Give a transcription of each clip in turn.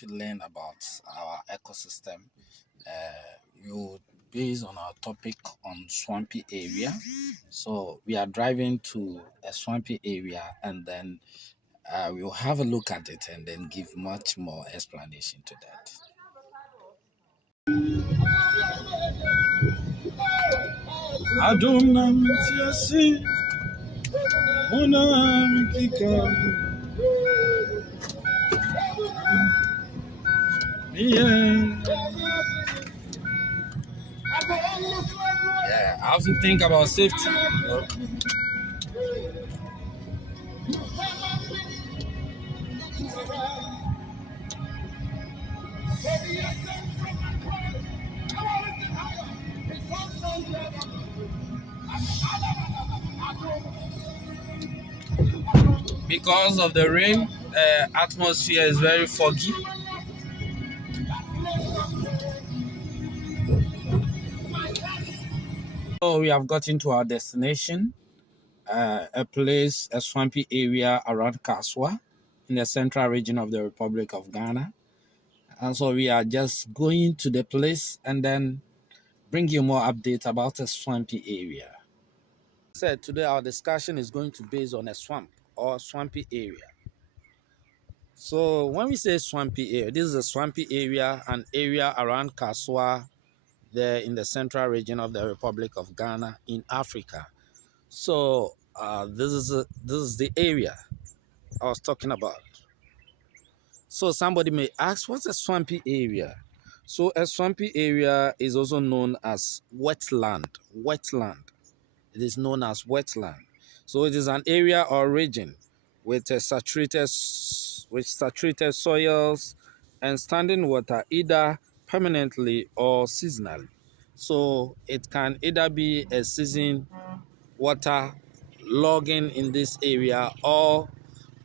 to learn about our ecosystem. We will base on our topic on swampy area. So we are driving to a swampy area, and then we'll have a look at it and then give much more explanation to that. Yeah, I have to think about safety. Because of the rain, atmosphere is very foggy. So we have gotten to our destination, a swampy area around Kaswa in the central region of the Republic of Ghana. And so we are just going to the place and then bring you more updates about a swampy area. Said today our discussion is going to be based on a swamp or swampy area. So when we say swampy area, this is a swampy area, an area around Kaswa, there in the central region of the Republic of Ghana in Africa. So this is the area I was talking about. So somebody may ask, what's a swampy area? So a swampy area is also known as wetland. Wetland. It is known as wetland. So it is an area or region with saturated soils and standing water, either permanently or seasonally. So it can either be a season water logging in this area, or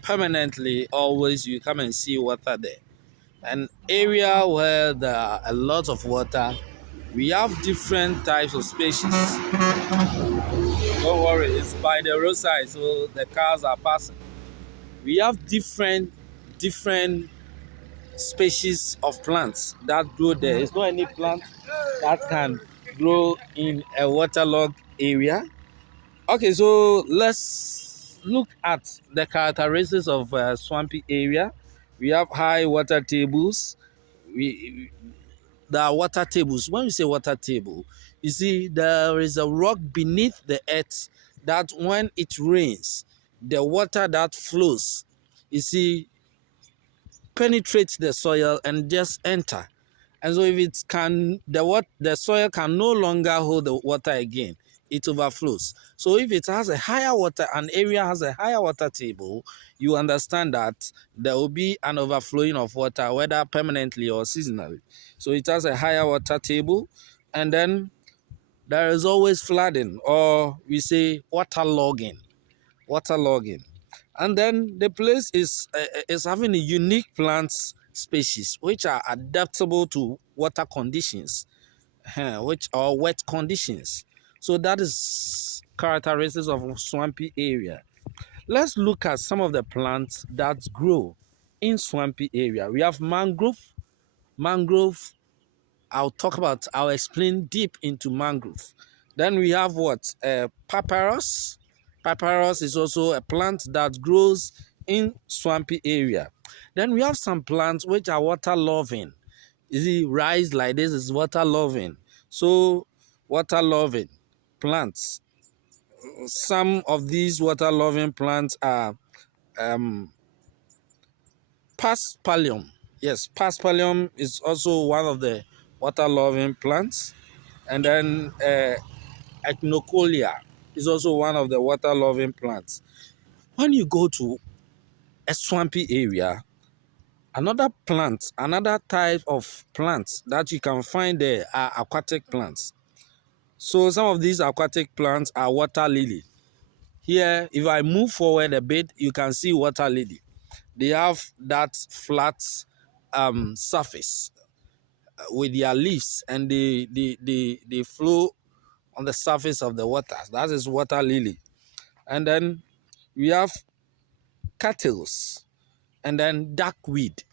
permanently always you come and see water there. An area where there are a lot of water, we have different types of species. Don't worry, it's by the roadside, so the cars are passing. We have different species of plants that grow there. It's not any plant that can grow in a waterlogged area. Okay, so let's look at the characteristics of a swampy area. We have high water tables. There are water tables. When we say water table, you see there is a rock beneath the earth that when it rains, the water that flows, you see, penetrates the soil and just enter. And so if it can, the soil can no longer hold the water again, it overflows. So if it has a higher water, an area has a higher water table, you understand that there will be an overflowing of water, whether permanently or seasonally. So it has a higher water table, and then there is always flooding, or we say waterlogging. And then the place is having a unique plant species which are adaptable to water conditions, which are wet conditions. So that is characteristics of a swampy area. Let's look at some of the plants that grow in swampy area. We have mangrove. I'll explain deep into mangrove. Then we have what? Papyrus. Papyrus is also a plant that grows in swampy area. Then we have some plants which are water loving. You see, rice like this is water loving. So water loving plants. Some of these water loving plants are paspalium. Yes, paspalium is also one of the water loving plants. And then echinocolia is also one of the water loving plants. When you go to a swampy area, another type of plants that you can find there are aquatic plants. So some of these aquatic plants are water lily. Here, if I move forward a bit, you can see water lily. They have that flat surface with their leaves, and they flow on the surface of the water. That is water lily. And then we have cattles, and then duckweed.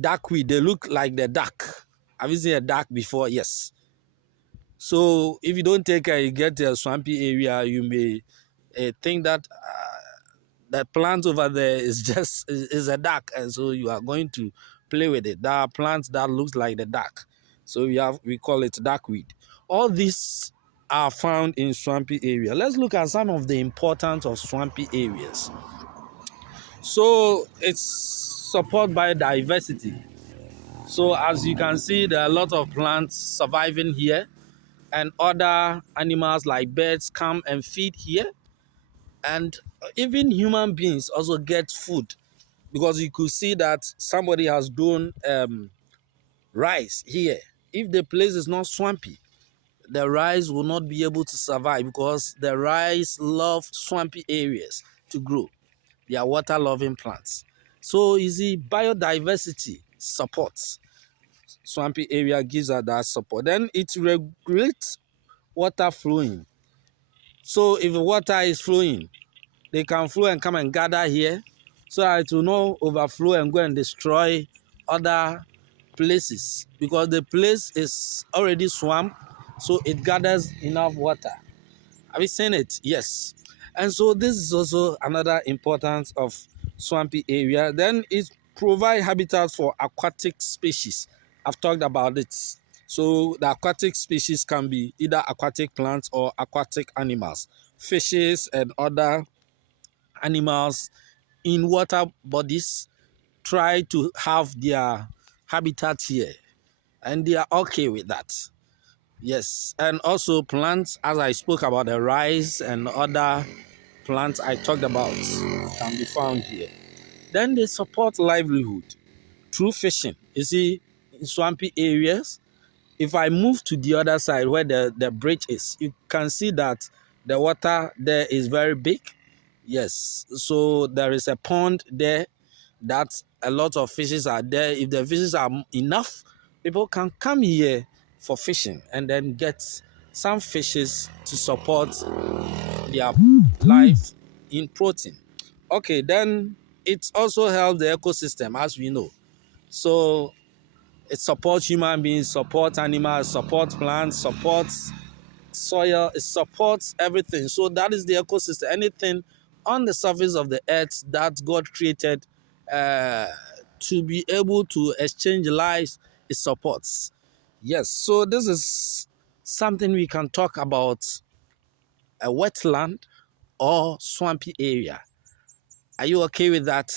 duckweed. They look like the duck. Have you seen a duck before? Yes. So if you don't take care, you get a swampy area, you may think that the plant over there is just is a duck, and so you are going to play with it. There are plants that looks like the duck, so we call it duckweed. All these are found in swampy area. Let's look at some of the importance of swampy areas. So it's support biodiversity. So as you can see, there are a lot of plants surviving here, and other animals like birds come and feed here, and even human beings also get food, because you could see that somebody has grown rice here. If the place is not swampy, the rice will not be able to survive, because the rice love swampy areas to grow. They are water-loving plants. So you see, biodiversity supports swampy area, gives us that support. Then it regulates water flowing. So if the water is flowing, they can flow and come and gather here, so that it will not overflow and go and destroy other places, because the place is already swamp, so it gathers enough water. Have you seen it? Yes. And so this is also another importance of swampy area. Then it provides habitat for aquatic species. I've talked about it. So the aquatic species can be either aquatic plants or aquatic animals, fishes and other animals in water bodies try to have their habitat here, and they are okay with that. Yes, and also plants, as I spoke about the rice and other plants I talked about, can be found here. Then they support livelihood through fishing. You see, in swampy areas, if I move to the other side where the bridge is, you can see that the water there is very big. Yes, so there is a pond there that a lot of fishes are there. If the fishes are enough, people can come here for fishing and then get some fishes to support their life in protein. Okay, then it also helps the ecosystem, as we know. So it supports human beings, supports animals, supports plants, supports soil, it supports everything. So that is the ecosystem. Anything on the surface of the earth that God created uh, to be able to exchange lives, it supports. Yes, so this is something we can talk about a wetland or swampy area. Are you okay with that?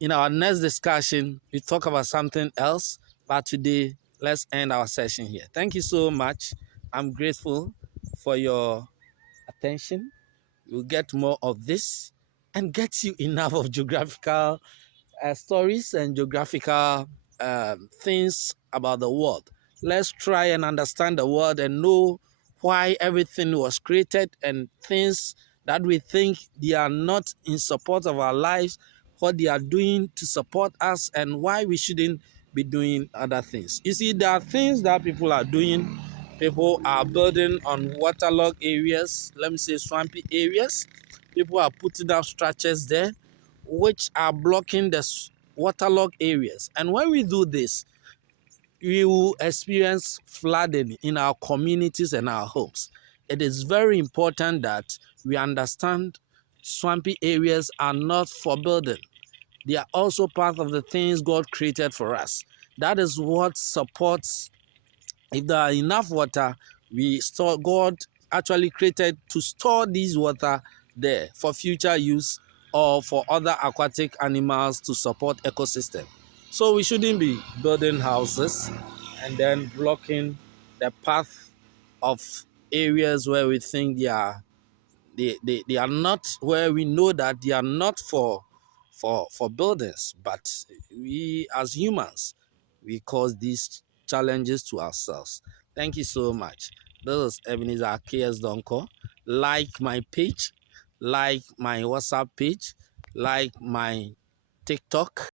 In our next discussion, we talk about something else, but today, let's end our session here. Thank you so much. I'm grateful for your attention. You'll get more of this and get you enough of geographical stories and geographical things about the world. Let's try and understand the world and know why everything was created, and things that we think they are not in support of our lives, what they are doing to support us, and why we shouldn't be doing other things. You see, there are things that people are doing. People are building on waterlogged areas, let me say swampy areas. People are putting up structures there which are blocking the waterlogged areas. And when we do this, we will experience flooding in our communities and our homes. It is very important that we understand swampy areas are not for building. They are also part of the things God created for us. That is what supports. If there are enough water, we store. God actually created to store this water there for future use or for other aquatic animals to support ecosystem. So we shouldn't be building houses and then blocking the path of areas where we think they are not, where we know that they are not for buildings, but we as humans, we cause these challenges to ourselves. Thank you so much. This is Ebenezer KS Donko. Like my page, like my WhatsApp page, like my TikTok.